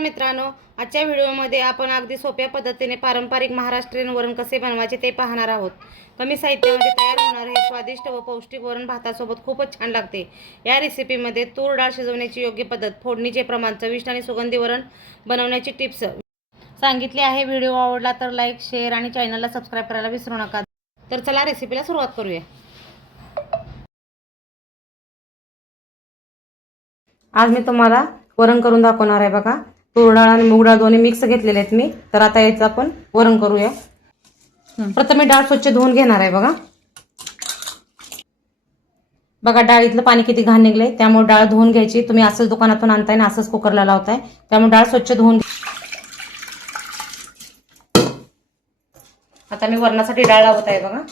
मित्रांनो, आजच्या व्हिडिओमध्ये आपण अगदी सोप्या पद्धतीने पारंपरिक महाराष्ट्रीयन वरण कसे बनवायचे ते पाहणार आहोत। कमी साहित्यामध्ये तयार होणारे हे स्वादिष्ट व पौष्टिक वरण भातासोबत खूपच छान लागते। या रेसिपीमध्ये तूर डाळ शिजवण्याची योग्य पद्धत, फोडणीचे प्रमाण, चविष्ट आणि सुगंधी वरण बनवण्याची टिप्स सांगितली आहे। व्हिडिओ आवडला तर लाईक, शेअर आणि चॅनलला सबस्क्राईब करायला विसरू नका। तर चला रेसिपीला सुरुवात करूया। आज मी तुम्हाला वरण करून दाखवणार आहे बघा। तूर डाळ आणि मूग डाळ दोन्ही मिक्स घेतलेले आहेत मी। तर आता याचं आपण वरण करूया। प्रथम मी डाळ स्वच्छ धुवून घेणार आहे बघा। बघा डाळीतलं पाणी किती घाण निघलंय, त्यामुळे डाळ धुवून घ्यायची। तुम्ही असंच दुकानातून आणताय ना असंच कुकरला लावताय, त्यामुळे डाळ स्वच्छ धुवून। आता मी वरणासाठी डाळ लावत आहे बघा।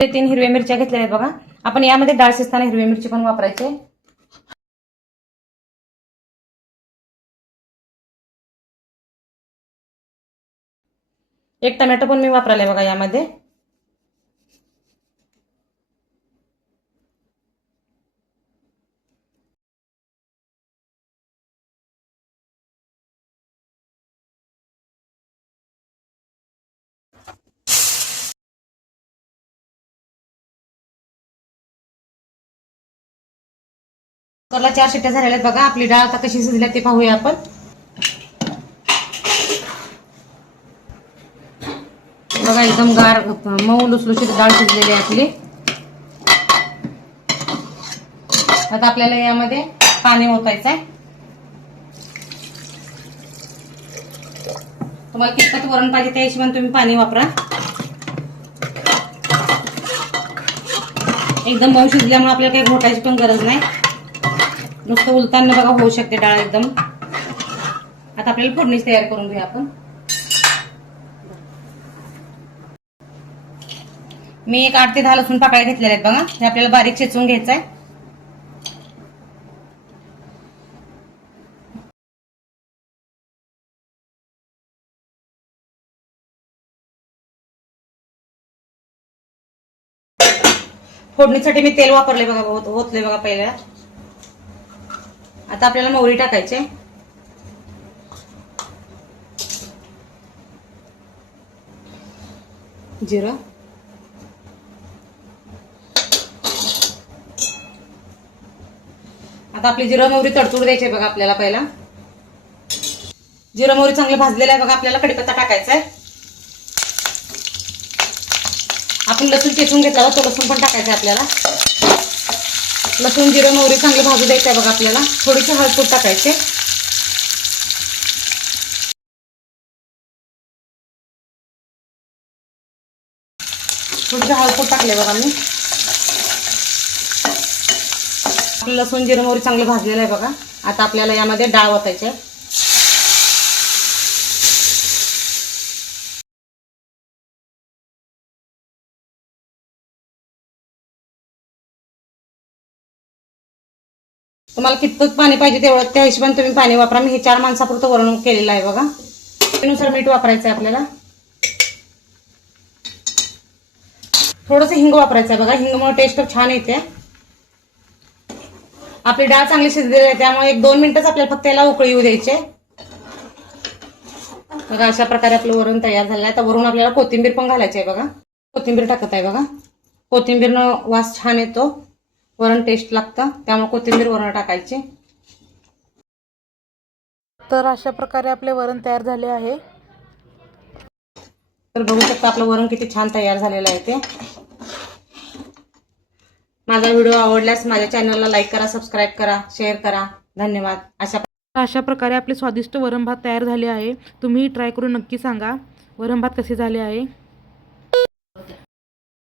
तीन हिरव्या मिरच्या घेतलेल्या आहेत बघा। आपण यामध्ये डाळ शिजताना हिरवी मिरची पण वापरायची। एक टोमॅटो पण मी वापरलाय बघा यामध्ये। कुकरला 4 शिट्ट्या झालेल्या आहेत बघा। आपली डाळ आता कशी शिजली ते पाहूया आपण। बघा एकदम गार मऊ लुसलुशीत डाळ शिजलेली आहे आपली। आता आपल्याला यामध्ये पाणी ओतायचं आहे। तुम्हाला कितपत वरण पाहिजे त्या हिशोबाने तुम्ही पाणी वापरा। एकदम मऊ शिजल्यामुळे आपल्याला काही घोटायची पण गरज नाही, नुसतं उलताना बघा होऊ शकते डाळ एकदम। आता आपल्याला फोडणी तयार करून घेऊया आपण। मी एक 8 ते 10 लसूण पाकळ्या घेतलेल्या आहेत बघा। हे आपल्याला बारीक चेचून घ्यायचं आहे। फोडणीसाठी मी तेल वापरले बघा, ओतले बघा पहिल्या। आता आपल्याला मोहरी टाकायची, जिरं, आता आपली जिरं मोहरी तडतडू द्यायची बघा आपल्याला। पहिला जिरं मोहरी चांगले भाजलेलं आहे बघा। आपल्याला कढीपत्ता टाकायचा आहे। आपण लसूण चेचून घेतला तो लसूण पण टाकायचा आहे आपल्याला। लसूण जिरं मोहरी चांगले भाजू द्यायचं आहे बघा आपल्याला। थोडीशी हळद टाकायची, थोडीशी हळद टाकले बघा मी। आपलं लसूण जिरं मोहरी चांगले भाजलेलं आहे बघा। आता आपल्याला यामध्ये डाळ ओतायची आहे। तुम्हाला कितपत पाणी पाहिजे तेवढं त्या हिशोबाने तुम्ही पाणी वापरा। मी हे 4 माणसापुरतं वरण केलेलं आहे बघा। त्यानुसार मीठ वापरायचं आहे आपल्याला। थोडंसं हिंग वापरायचं आहे बघा, हिंगमुळे टेस्ट छान येते। आपली डाळ चांगली शिजलेली आहे, त्यामुळे 1-2 मिनिटच आपल्याला फक्त याला उकळी येऊ द्यायची। बघा अशा प्रकारे आपलं वरण तयार झालं आहे। आता वरून आपल्याला कोथिंबीर पण घालायची आहे बघा। कोथिंबीर टाकत आहे बघा। कोथिंबीरनं वास छान येतो, वरण टेस्ट लागतं, त्यामुळे कोथिंबीर वरण टाकायची। तर अशा प्रकारे आपले वरण तयार झाले आहे। तर बघू शकता आपलं वरण किती छान तयार झालेलं आहे ते। माझा व्हिडिओ आवडल्यास माझ्या चॅनलला लाईक करा, सबस्क्राईब करा, शेअर करा। धन्यवाद। अशा प्रकारे आपले स्वादिष्ट वरण भात तयार झाले आहे। तुम्ही ट्राय करून नक्की सांगा वरण भात कसे झाले आहे।